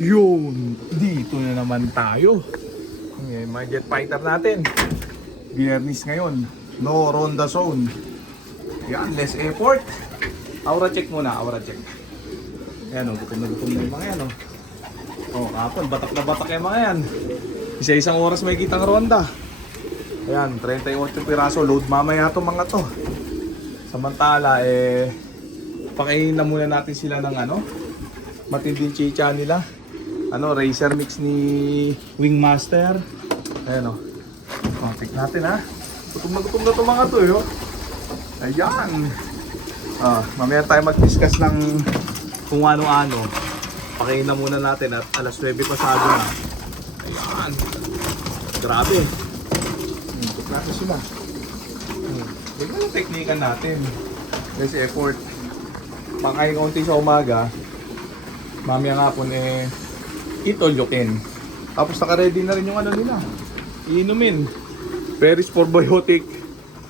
Yun, dito na naman tayo. Ngayon, mga jet fighter natin. Biyernes ngayon, no Ronda Zone. Yan, less effort. Aura check muna, aura check. Ayan o, gutom na yung mga yan o. Kapon, batak na batak yung mga yan. Isa-isang oras may kitang ronda. Ayan, 38 piraso, load mamaya to mga to. Samantala, pakainin na muna natin sila ng matinding chicha nila. Racer mix ni Wingmaster. Ayan o. Pick natin ha. Gutom na to mga to yo. Ayan. Mamaya tayo mag-discuss ng kung ano-ano. Pakainin na muna natin at alas 9 pasado na. Ayan. Grabe. Pick natin sila. Ganyan ang teknikan natin. Less effort. Pakain konti sa umaga. Mamaya nga po itolyokin. Tapos naka-ready na rin yung nila. Iinumin. Peris Probiotic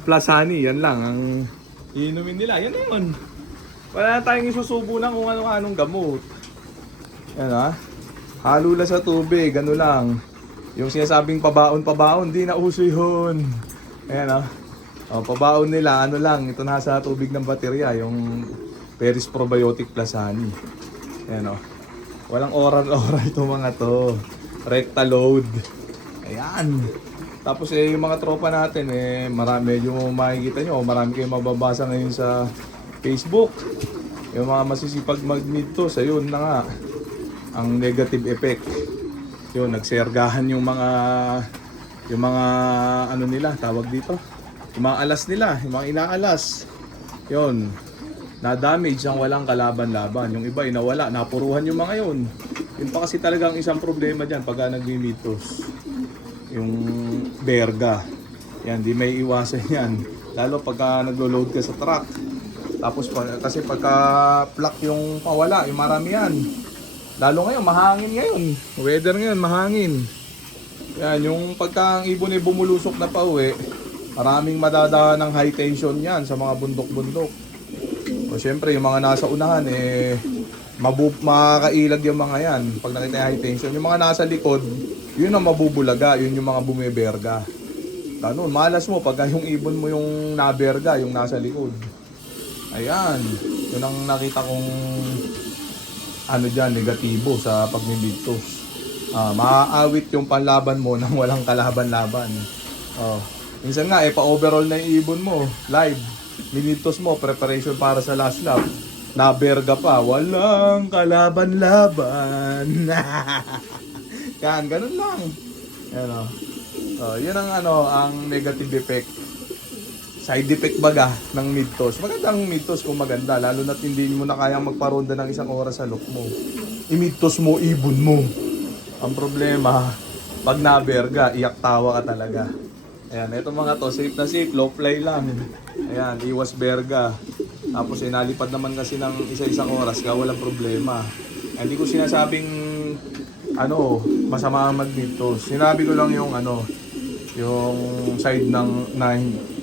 plus honey. Yan lang ang iinumin nila. Yan na yun. Wala na tayong isusubo ng kung anong gamot. Yan ha. Halo lang sa tubig. Gano lang. Yung sinasabing pabaon-pabaon. Di na uso yun. Ayan ha. Pabaon nila. Lang. Ito nasa tubig ng baterya. Yung Peris Probiotic plus honey. Ayan o. Walang oral-oral ito mga to. Recta load. Ayan. Tapos yung mga tropa natin medyo makikita nyo. Marami kayong mababasa ngayon sa Facebook. Yung mga masisipag mag-mid-toss. Ayun na nga. Ang negative effect. Yun, nagsergahan yung mga nila, tawag dito. Yung mga alas nila, yung mga inaalas. Yun. Na-damage ang walang kalaban-laban. Yung iba nawala, napuruhan yung mga yun. Yun pa kasi talagang isang problema dyan pagka nag-mitos. Yung berga. Yan, di may iwasan yan. Lalo pagka naglo-load ka sa truck. Tapos kasi pagka plak yung pawala, yung marami yan. Lalo ngayon, mahangin ngayon. Weather ngayon, mahangin. Yan, yung pagka ang ibon ay bumulusok na pa uwi, maraming madadaan ng high tension yan sa mga bundok-bundok. O syempre yung mga nasa unahan makakailag yung mga yan pag nakita yung high tension. Yung mga nasa likod, yun ang mabubulaga, yun yung mga bumiberga. Malas mo pagka yung ibon mo yung naberga, yung nasa likod. Ayan, yun ang nakita kong dyan, negatibo sa pagmimigtos. Maaawit yung panlaban mo nang walang kalaban-laban. Minsan nga pa-overall na yung ibon mo, live. Minutos mo, preparation para sa last lap. Naberga pa, walang kalaban-laban. Ganun lang. Yan yan ang negative effect. Side effect baga ng mid-toss. Magandang mid-toss kung maganda, lalo na't hindi mo na kayang magparonda ng isang oras sa look mo. I-mid-toss mo, ibon mo. Ang problema, pag naberga, iyak tawa ka talaga. Ayan, ito mga to, safe na safe, low fly lang. Ayan, iwas berga. Tapos nalipad naman kasi ng isa-isang oras ka, walang problema. Hindi ko sinasabing masama ang mag-mid-toss. Sinabi ko lang yung yung side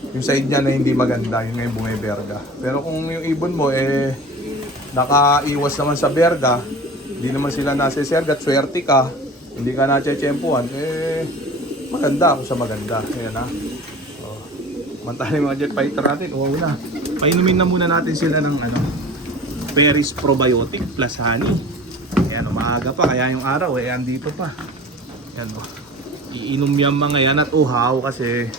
yung side niya na hindi maganda, yung ngayon bumiberga. Pero kung yung ibon mo nakaiwas naman sa berga, hindi naman sila nasiserga at swerte ka, hindi ka na-tsempuhan, maganda ako sa maganda. Ayan ha. Mantala yung mga jet fighter natin, una. Painumin na muna natin sila ng Peris Probiotic plus honey. Ayan maaga pa, kaya yung araw andito pa. Ayan iinom yan mga yan at uhaw kasi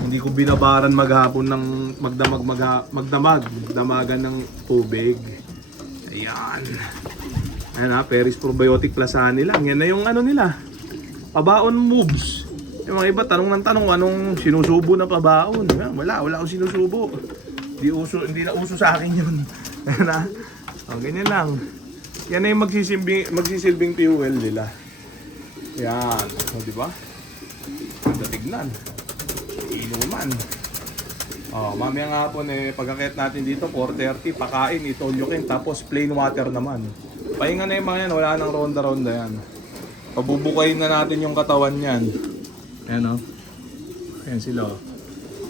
hindi ko binabaran maghapon ng magdamagan ng tubig. Ayan. Ayan Peris Probiotic plus honey lang. Yan na yung nila. Pabaon moves. Yung mga iba tanong ng tanong anong sinusubo na pabaon. Wala akong sinusubo. Hindi na uso sa akin yun. Ganyan lang. Yan na yung magsisilbing fuel nila. Yan. Di ba? Ganda tignan. Inuman. Mamaya nga po pagkakit natin dito 4:30 pakain, itolyokin, tapos plain water naman. Pahinga na yung mga yan, wala nang ronda-ronda yan. Pabubukayin na natin yung katawan yan. Ayan ayan sila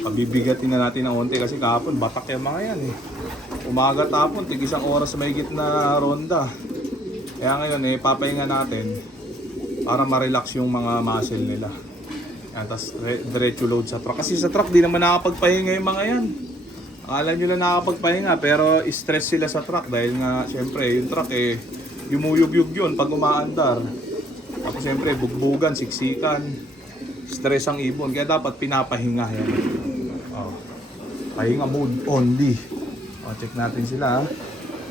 pabibigatin na natin ng onti kasi kahapon batak yung mga yan Umaga tapon, tig isang oras may na ronda. Kaya ngayon papahinga natin para ma-relax yung mga muscle nila. Yan, tapos diretso load sa truck. Kasi sa truck di naman nakapagpahinga yung mga yan. Akala nyo lang nakapagpahinga pero stress sila sa truck dahil nga syempre yung truck yumuyug-yug yun pag umaandar. Tapos syempre bugbugan, siksikan, stress ang ibon. Kaya dapat pinapahinga yan. Oh. Pahinga mode only. Oh, check natin sila.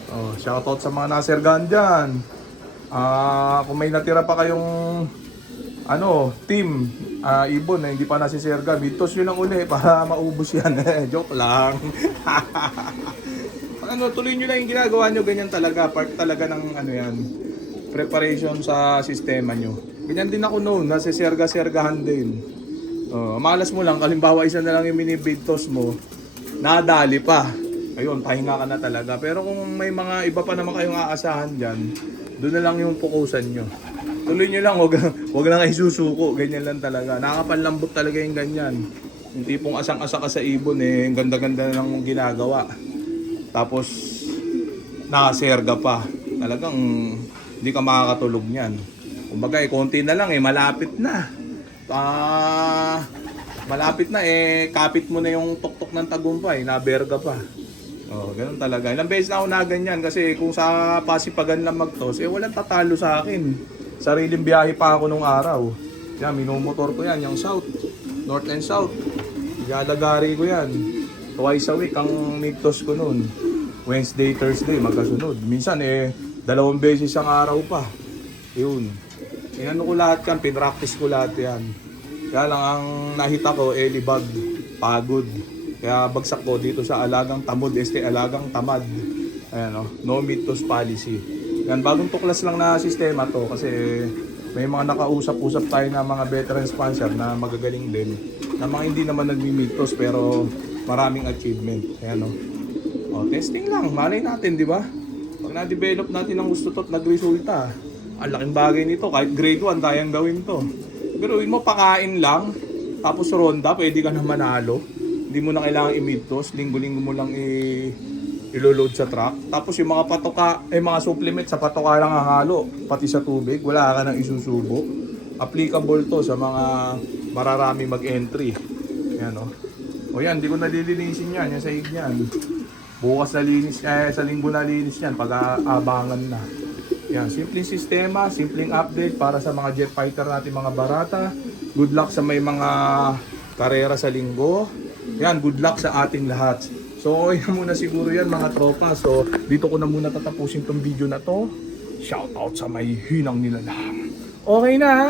Oh, shoutout sa mga nasergan dyan. Kung may natira pa kayong team ibon na hindi pa nasiserga, bitos nyo lang uli para maubos yan. Joke lang. Tuloy nyo lang yung ginagawa nyo, ganyan talaga, part talaga ng yan, preparation sa sistema nyo. Ganyan din ako noon, nasiserga-sergahan din. Malas mo lang, kalimbawa isa na lang yung mini-bitos mo, nadali pa. Ayun, pahinga ka na talaga. Pero kung may mga iba pa naman kayong aasahan dyan, doon na lang yung fokusan nyo. Tuloy nyo lang, wag lang kayo susuko. Ganyan lang talaga. Nakakapanlambot talaga yung ganyan. Yung tipong asang-asa ka sa ibon ang ganda-ganda ng ginagawa. Tapos, nakaserga pa. Talagang hindi ka makakatulog niyan. Kumbaga, konti na lang malapit na. Malapit na kapit mo na yung tuktok ng tagumpay, naberga pa. Ganun talaga. Ilang beses na ako na ganyan kasi kung sa pasipagan lang magtos, walang tatalo sa akin. Sariling biyahe pa ako nung araw. Yan, minumotor ko yan, yung south, north and south. Ilalagari ko yan. Twice a week ang migtos ko noon. Wednesday, Thursday, magkasunod. Minsan 2 beses ang araw pa. Yun. Ano ko lahat yan, pinractice ko lahat yan. Kaya lang ang nahita ko, libag, pagod. Kaya bagsak ko dito sa alagang tamod, alagang tamad. Ayan no mitos policy. Yan, bagong tuklas lang na sistema to kasi may mga nakausap-usap tayo na mga veteran sponsor na magagaling din. Na mga hindi naman nagmi-mitos pero maraming achievement. Ayan testing lang, malay natin, di ba? Pag na-develop natin ang gusto to at nagresulta, ang laking bagay nito, kahit grade 1 tayong gawin to. Gawin mo, pakain lang, tapos ronda, pwede ka na manalo. Hindi mo na kailangan i-midtos, linggo-linggo mo lang i-load sa truck. Tapos yung mga patoka, mga supplement sa patoka lang hahalo, pati sa tubig, wala ka nang isusubo. Applicable to sa mga mararami mag-entry. Yan o yan, di ko nalilinisin yan, yung sahig yan. Bukas na linis, sa linggo na linis yan, pag-aabangan na. Yan, simpleng sistema, simpleng update para sa mga jet fighter natin, mga barata. Good luck sa may mga karera sa linggo. Yan, good luck sa ating lahat. So, yan muna siguro yan mga tropa. So, dito ko na muna tatapusin tong video na to. Shout out sa may hinang nila lang. Okay na ha?